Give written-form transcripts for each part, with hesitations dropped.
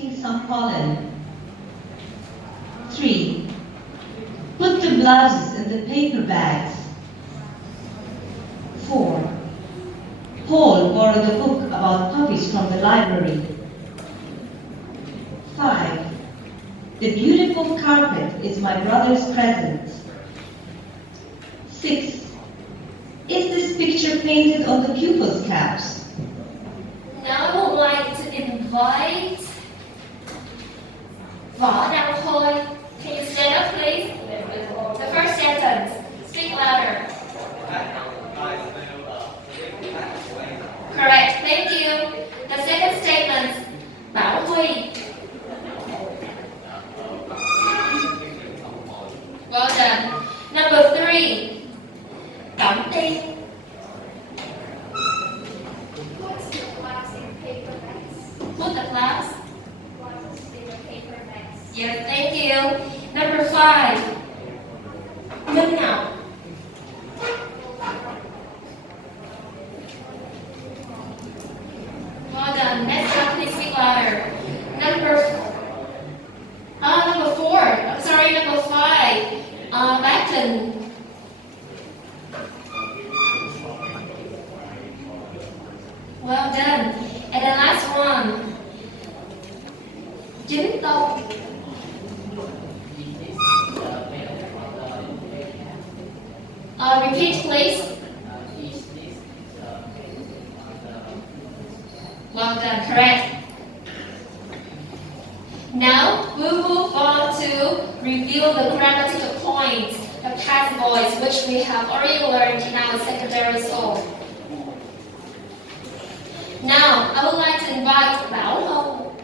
picking some pollen. 3. Put the blouses in the paper bags. 4. Paul borrowed a book about puppies from the library. 5. The beautiful carpet is my brother's present. 6. Is this picture painted on the pupils' caps? Now I would like to invite Võ Đăng Khôi. Can you stand up, please? The first sentence. Speak louder. Correct. Thank you. The second statement. Bảo Huy. Well done. Number 3. Cẩm Tiên. What's the class in paper bags? Put the class. What's in the paper bags? Yes, thank you. Number 5. Minh Ngọc. Well done. Next up, please speak louder. Number 4. I'm sorry, number 5. Bacton. Well done. And the last one. Chính Tông. Repeat, please. Well done, correct. Now we move on to review the grammatical points, the past voice, which we have already learned in our secondary school. Now I would like to invite Bảo Hồng.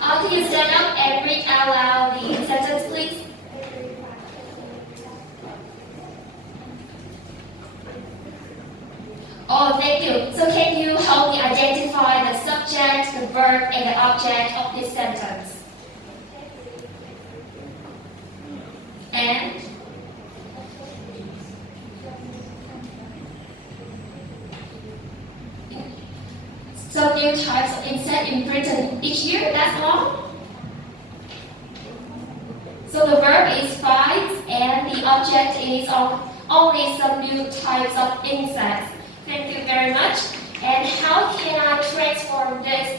Can you stand up and read out loud the sentence, please? Oh, thank you. So can you help me identify the subject, the verb, and the object of this sentence? And some new types of insect in Britain each year, that's all? So the verb is fight and the object is only some new types of insects. Thank you very much. And how can I transform this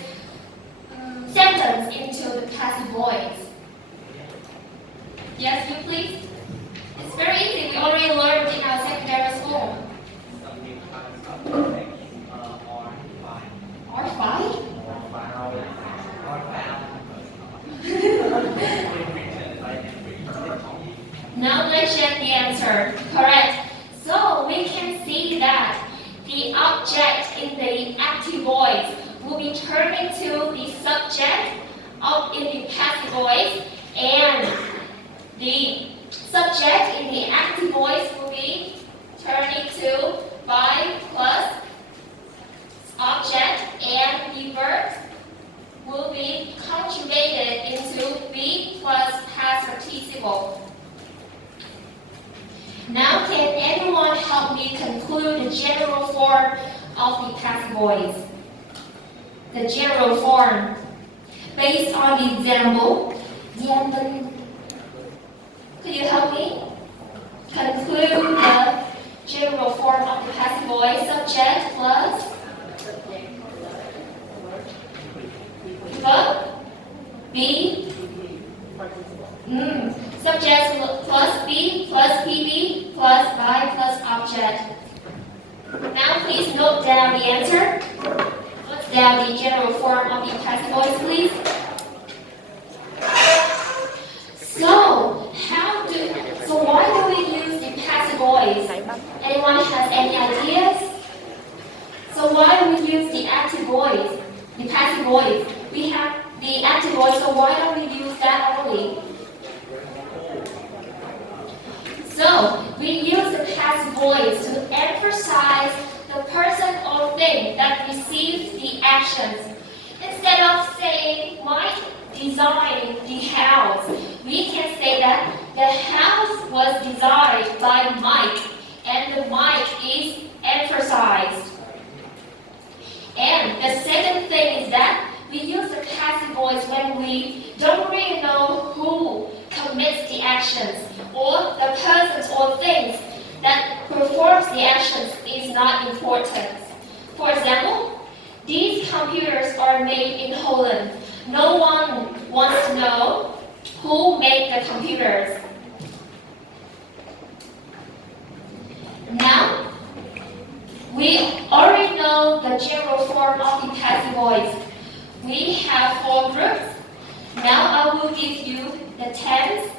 sentence into the passive voice? Yes, you please? It's very easy. We already learned in our secondary school. Or fight? Now let's check the answer. Correct. So we can see that the object in the active voice will be turned into the subject in the passive voice, and the subject in the active voice will be turned into by plus object, and the verb will be conjugated into be plus past participle. Now can anyone help me conclude the general form of the passive voice? The general form. Based on the example, could you help me conclude the general form of the passive voice? Subject plus verb, be, subject plus be plus pb plus by plus object. Now please note down the answer. Note down the general form of the passive voice, please. So why do we use the passive voice? Anyone has any ideas? So why do we use the active voice, the passive voice? We have the active voice, so why don't we use that only? So we use the passive voice to emphasize the person or thing that receives the actions. Instead of saying Mike designed the house, we can say that the house was designed by Mike, and the Mike is emphasized. And the second thing is that we use the passive voice when we don't really know who commits the actions, or the persons or things that performs the actions is not important. For example, these computers are made in Holland. No one wants to know who made the computers. Now, we already know the general form of the passive voice. We have 4 groups. Now I will give you the tense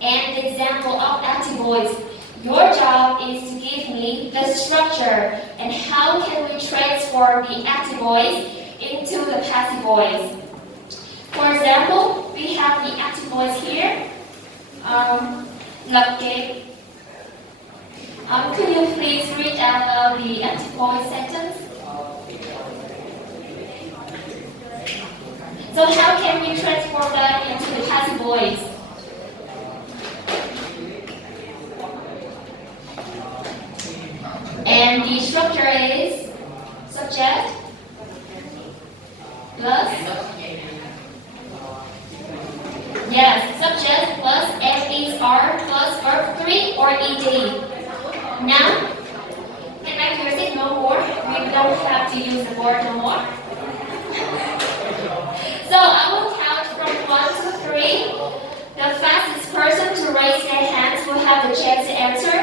and the example of active voice. Your job is to give me the structure and how can we transform the active voice into the passive voice. For example, we have the active voice here. Lập kế. Could you please read out the active voice sentence? So how can we transform that into the passive voice? And the structure is subject plus, yes, subject plus FER plus verb 3 or ED. Now, can I use it no more? We don't have to use the word no more. So I will count from 1 to 3. The fastest person to raise their hands will have the chance to answer.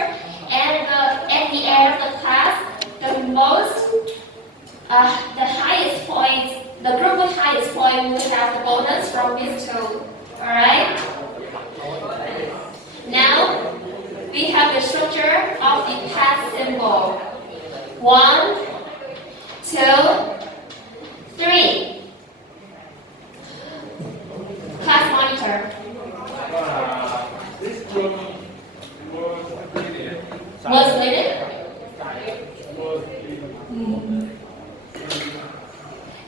And at the end of the class, the highest point, the group with highest point will have the bonus from these 2. Alright? Now, we have the structure of the past symbol. 1, 2, 3. Class monitor. This group was completed. Was deleted?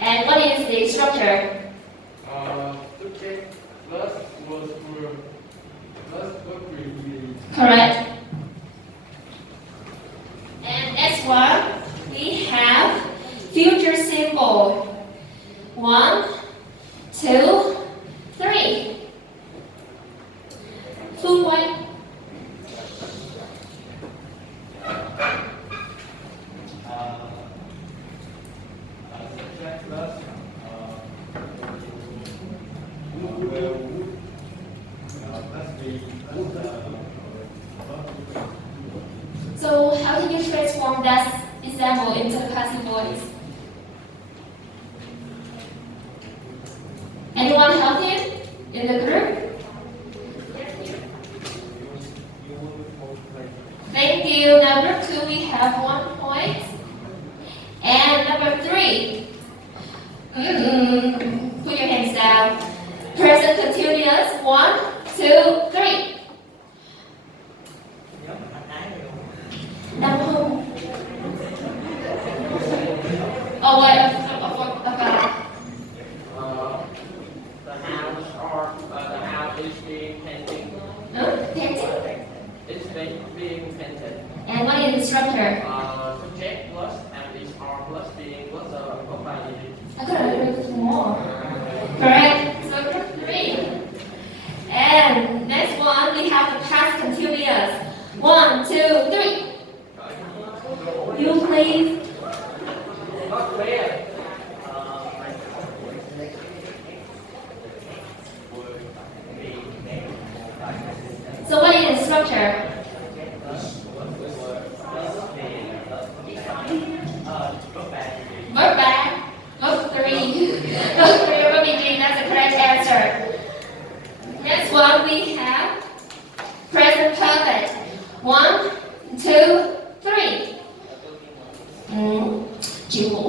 And what is the structure? Subject plus was for plus verb 3. Correct. And next one, we have future symbol. 1, 2, 3. Phương Quay. Subject plus So how can you transform that example into the passive voice? Anyone help him in the group? Thank you. Number 2, we have 1 point. And number 3, put your hands down. Present continuous. 1, 2, 3. Number oh wait, I forgot. The house is being painted. Painting. It's being painted. And what is the structure? Subject plus and is R plus being plus verb by ed. I could have written more. Correct. So group 3. And next one, we have the past continuous. 1, 2, 3. You please. Not clear. So what is the structure? Verb back. Verb 3. Verb 3 or verb ed. That's the correct answer. Next one, we have present perfect. 1, 2, 3. Chịu ngủ.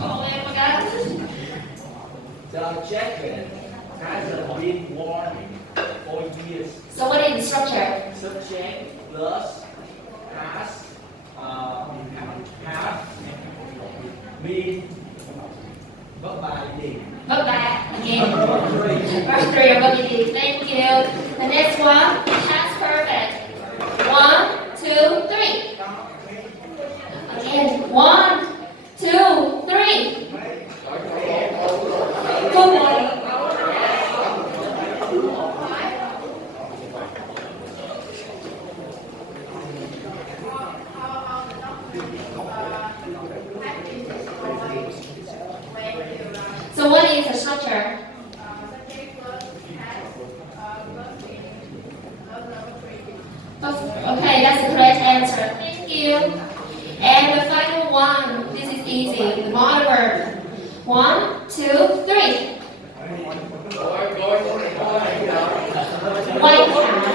Oh my God. The jacket hasn't been worn for years. So what is the structure? Subject plus has been verb by ed. Verb back again. Verb 3. Verb 3 or verb ed. Thank you. The next one, past perfect. 1, 2, 3. Again. So what is the structure? Okay, that's the correct answer. Thank you. And the final one, this is easy. The model verb. 1, 2, 3. White cat.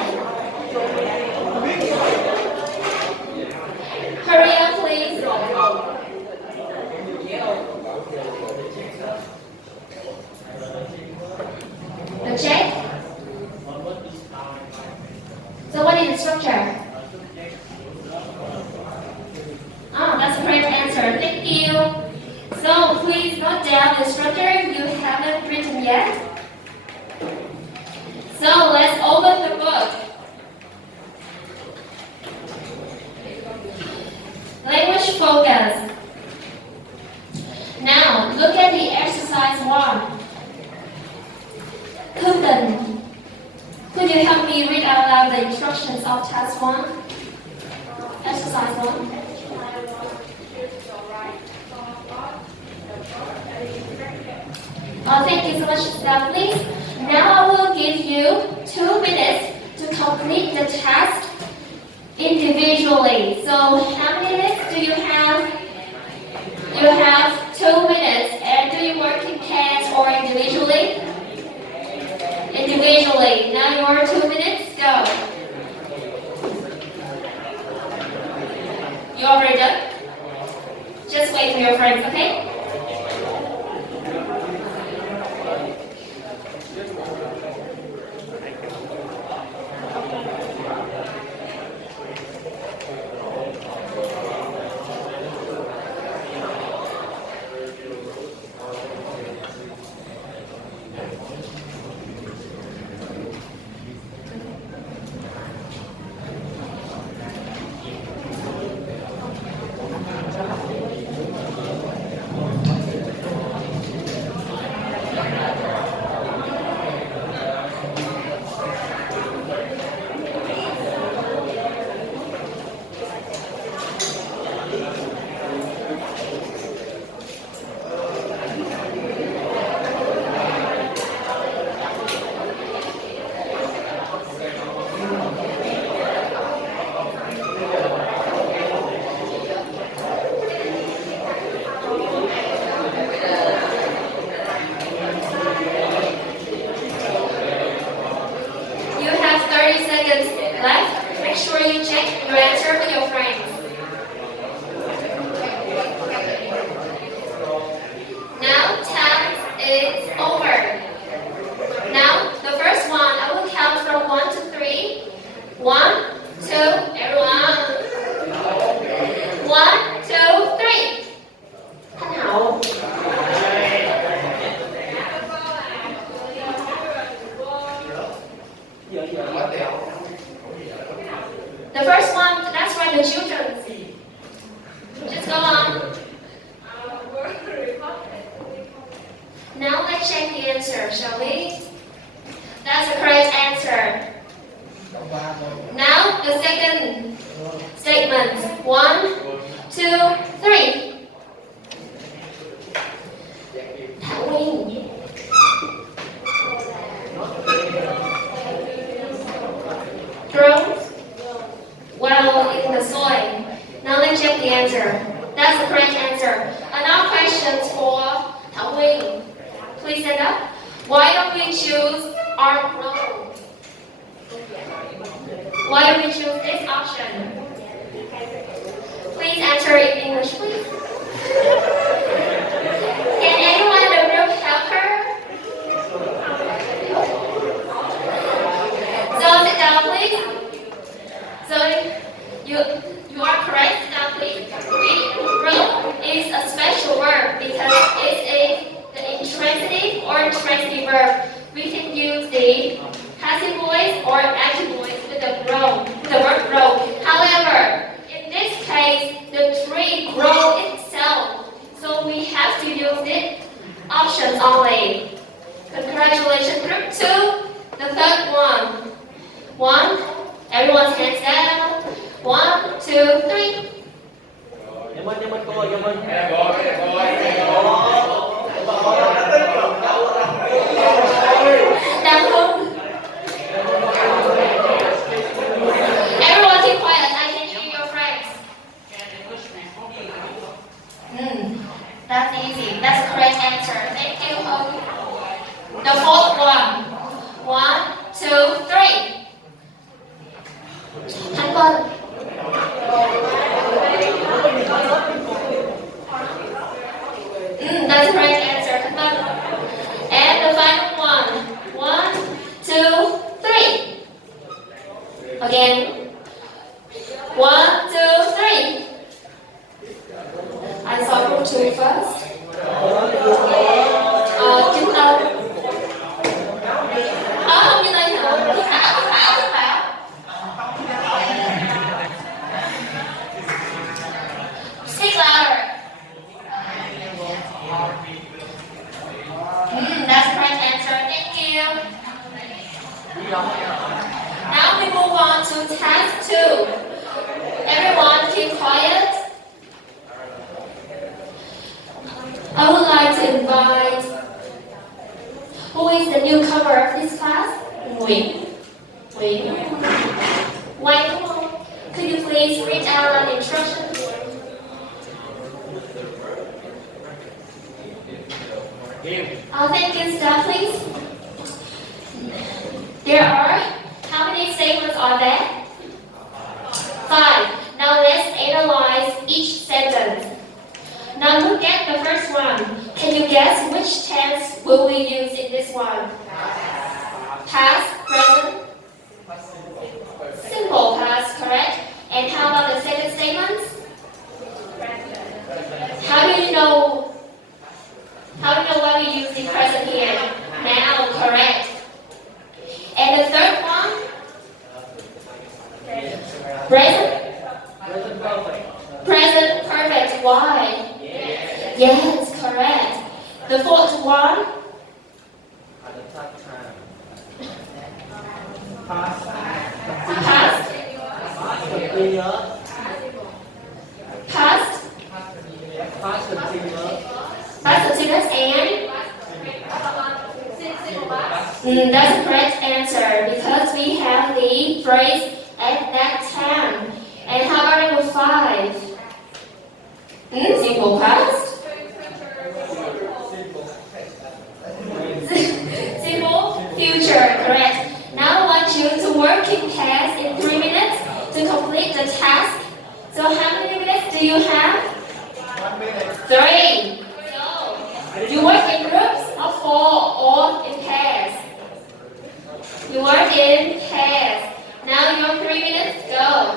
Hurry up, please. The check. So what is the structure? Oh, that's the correct answer. Thank you. So please note down the structure you haven't written yet. So let's open the book. Language focus. Now look at the exercise 1. Couldn't. Could you help me read out loud the instructions of task 1? Exercise 1. Thank you so much, staff, please. Now I will give you 2 minutes to complete the task individually. So how many minutes do you have? You have 2 minutes. And do you work in pairs or individually? Individually. Now your 2 minutes, go. You already done? Just wait for your friends, okay? Left, make sure you check your answer with your friends. Now time is over. Now the first one, I will count from 1 to 3. 1, 2, everyone. 1, 2, 3. Thanh Hậu. The first one, that's right, the children. Just go on. Now let's check the answer, shall we? That's the correct answer. Now the second statement. 1, 2, 3. Thảo Nguyên. Drones? Well, in the soil. Now let's check the answer. That's the correct answer. And now questions for Thảo Nguyên. Please stand up. Why don't we choose our role? Why don't we choose this option? Please answer in English, please. Can anyone in the group help her? So sit down, please. So you are correct. Now please. Role is a special verb because it's the intransitive or transitive verb. We can use the passive voice or active voice with the verb role. However, in this case, the tree Dạ mình coi, dạ mình. Mẹ gọi, mẹ gọi, mẹ gọi. Đang không? Everyone keep quiet. I can hear your friends. That's easy. That's the correct answer. Thank you, Hong. The fourth one. 1, 2, 3. Thành Quân. That's the correct answer. Thành Quân. And the final one. 1, 2, 3. Again. 1, 2, 3. I saw group 2 first. Chúng ta. Không như đây hả? Thảo. Speak louder. That's the correct answer. Thank you. Now we move on to task 2. Everyone keep quiet. I would like to invite, who is the newcomer of this class? Wayne. Wayne, come on. Could you please read out an instruction? Thank you, staff, please. There are, how many statements are there? 5. Now let's analyze each sentence. Now look at the first one. Can you guess which tense will we use in this one? Past, present? Simple past, correct? And how about the second statement? How do you know why we use the present here? Now, correct. And the third one? Present? Present perfect. Why? Yes, correct. The fourth one? Past? Past continuous and? That's the correct answer because we have the phrase at that time. And how about number 5? Simple past? Simple future, correct. Now I want you to work in past in 3 minutes to complete the task. So how many minutes do you have? 1 minute. 3. So you work in groups of 4 or in pairs. You work in pairs. Now your 3 minutes, go.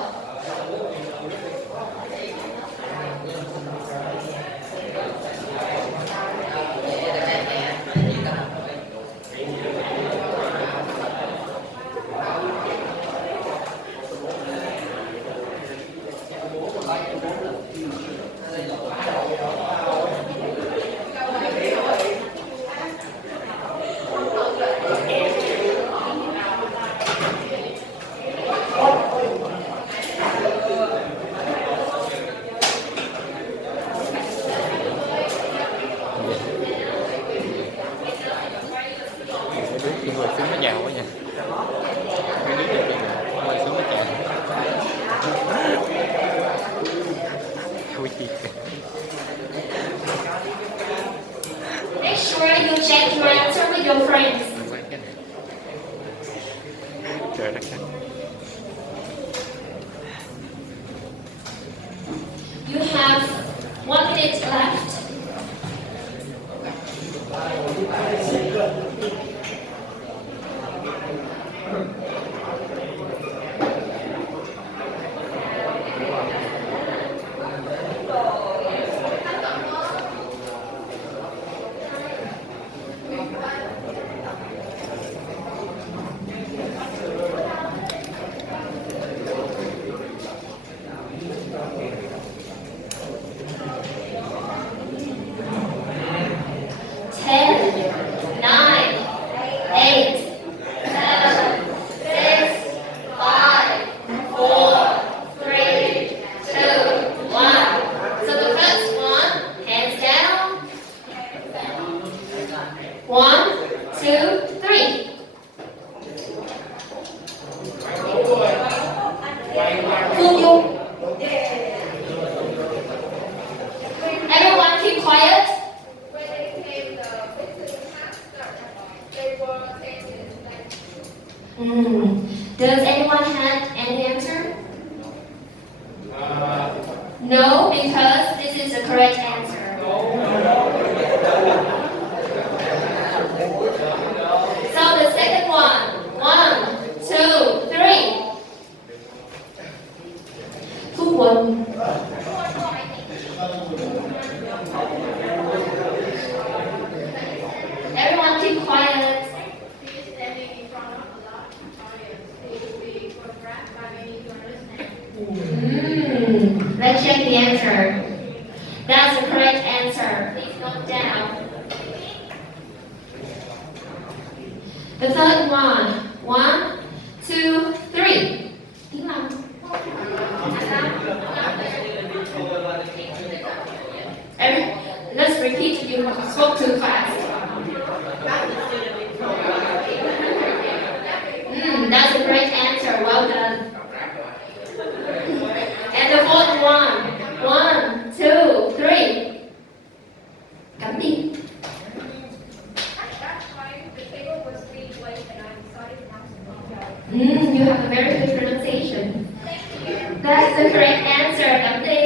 Ngồi xuống nó nhào quá nha. Cái nước này ngồi xuống nó nhào. Thôi chị. Make sure you check your answer with your friends. Trời đất ơi. You have 1 minute left. correct answer. So the second one. 1, 2, 3. ทุกคน Everyone keep quiet. He is standing in front of a large audience. He will be photographed by many to understand. Let's check the answer. That's the correct answer. Please note down. The third one. 1, 2, 3. Tiếng Lòng. Let's repeat. You spoke too fast. That's a great answer. Well done. And the fourth one. 1, 2, 3. Cắm đi. At that time, the table was being placed and I decided to pronounce it wrong. You have a very good pronunciation. That's the correct answer. Cắm đi.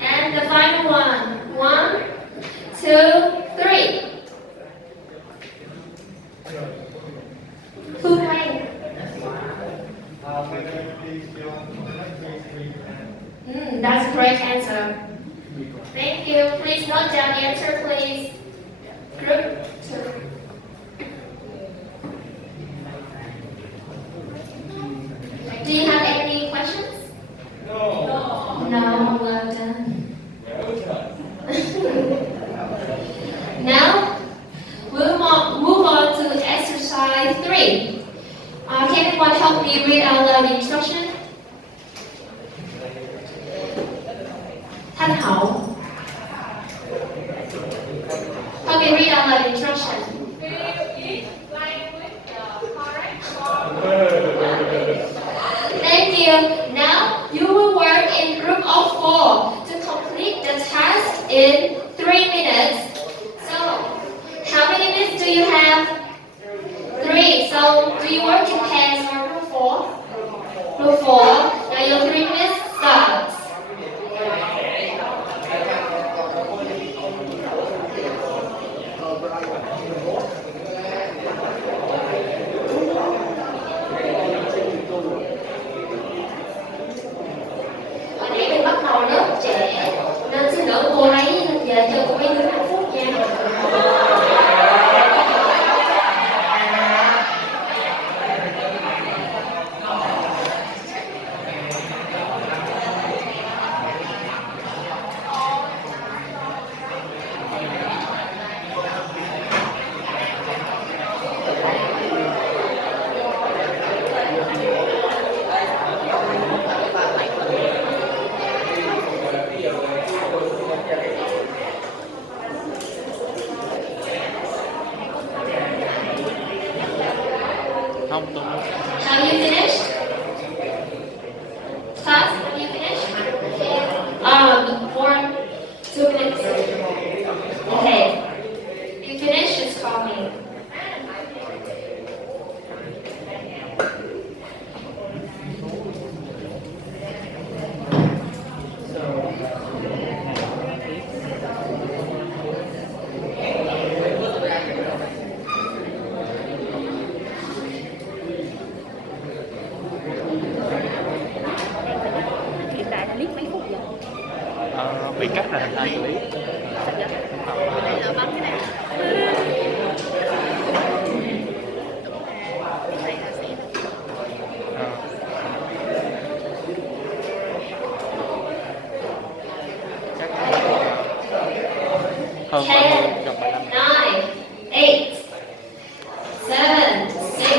And the final one. 1, 2, 3. Thu Thanh. That's the correct answer. Thank you. Please note down the answer, please. Group 2. Do you have any questions? No. No, well done. Now, we'll move on to exercise 3. Can anyone help me read out loud the instruction? Thanh Hậu. Help me read out loud the instruction. Thank you. Now you will work in group of 4 to complete the task in 3 minutes. So, how many minutes do you have? 3. So, do you work in pairs or group 4? Group 4. Now your 3 minutes starts. Hồi nãy mình bắt đầu lớp trẻ nên xin lỗi cô ấy về cho cô ấy 5 phút nha. Không, tôi Have you finished? Class, have you finished? For 2 minutes. Okay. If you finish, just call me. Hiện tại là clip mấy phút vậy? bị cắt là thành 2 clip. Sao vậy? Đây là bấm cái này. Này là sẽ Hơn 10, gần 35. 9, 8, 7, 6,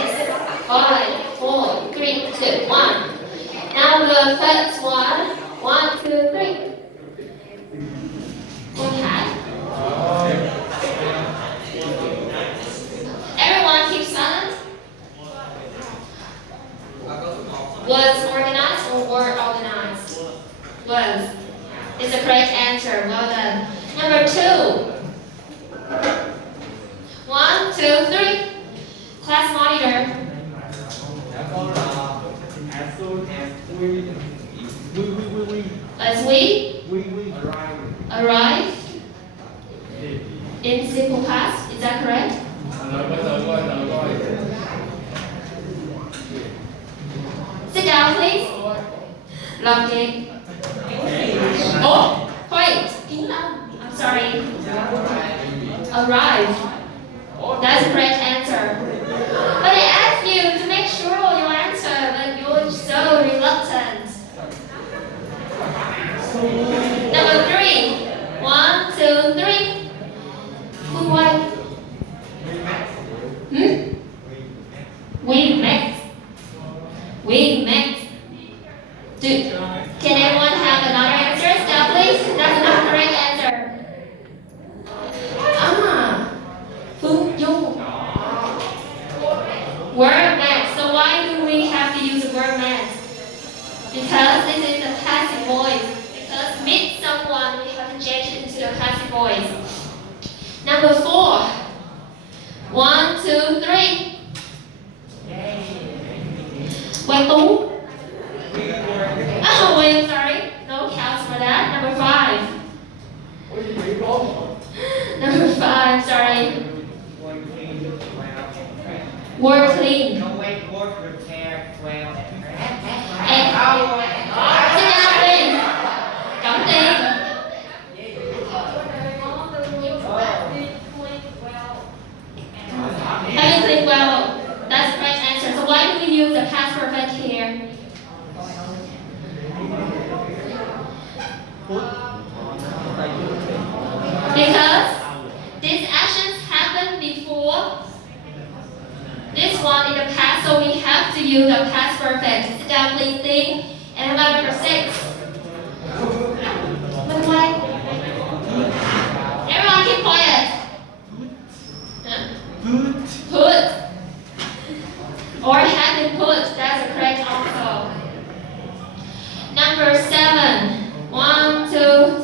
5, 4, 3, 2, 1. Now the first one. 1, 2, 3. Okay. Everyone keep silent. Was organized or were organized? Was. Is the correct answer. Well done. Number 2. 1, 2, 3. Class monitor. As soon as we As we arrive arrive in simple past. Is that correct? Sit down, please. Lovely. Oh, wait. I'm sorry. Arrive. That's the correct answer. But I asked you to make sure you answer, but you're so reluctant. Number 3. 1, 2, 3. Phương Quay. We met. We met. Can anyone have another answer? Stop, please. That's not the correct answer. Phương Dung. Word met. So why do we have to use the word met? Because this is the passive voice. Because meet someone, we have to change it into the passive voice. Number 4. 1, 2, 3. Quay Tú. Oh, wait, sorry. No counts for that. Number 5. Number 5, sorry. Word clean. And sit down, please. Don't think. Having cleaned well. That's the correct answer. So why do we use the past perfect here? Because these actions happened before this one in the past, so we have to use the past perfect. Sit down, please, think. And how about number 6? Look like. Everyone keep quiet. Put. Or have been put. That's the correct answer. Number 7. 1, 2,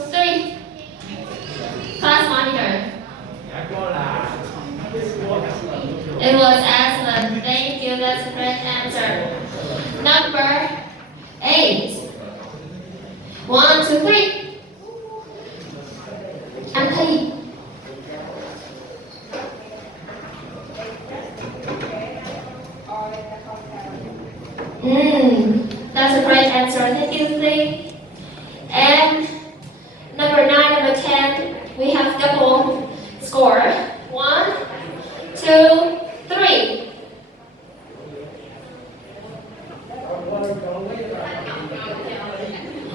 3. Class monitor. It was excellent. Thank you. That's the correct answer. Number 8. 1, 2, 3. Ăn thi. That's the correct answer. Thank you, Lee. And number 9, number 10, we have double score. 1, 2, 3.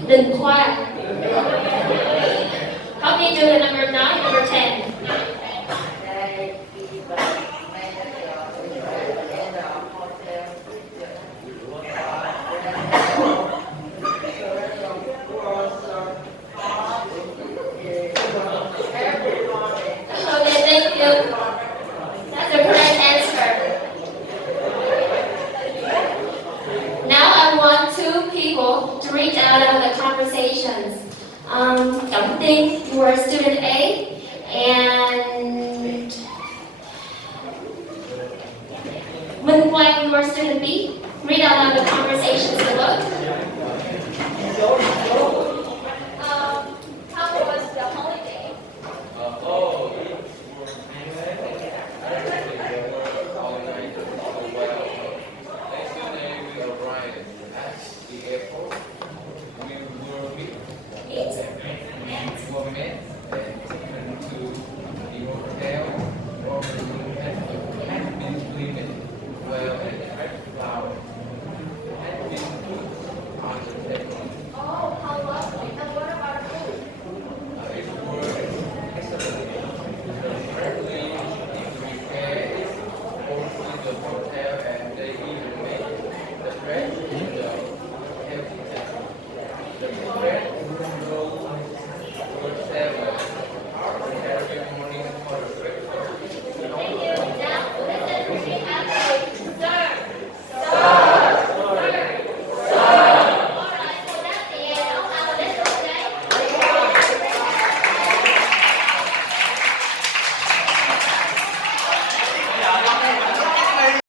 Đừng khoa. Help me do the number 9, number 10. Okay, thank you. That's the correct answer. Now I want 2 people to read out of the conversations. Trọng Tinh, you are student A, and Minh Quang, you are student B. Read out of the conversations below. How was the holiday? Oh, how lovely. And what about food? Hotel and they even made the bread.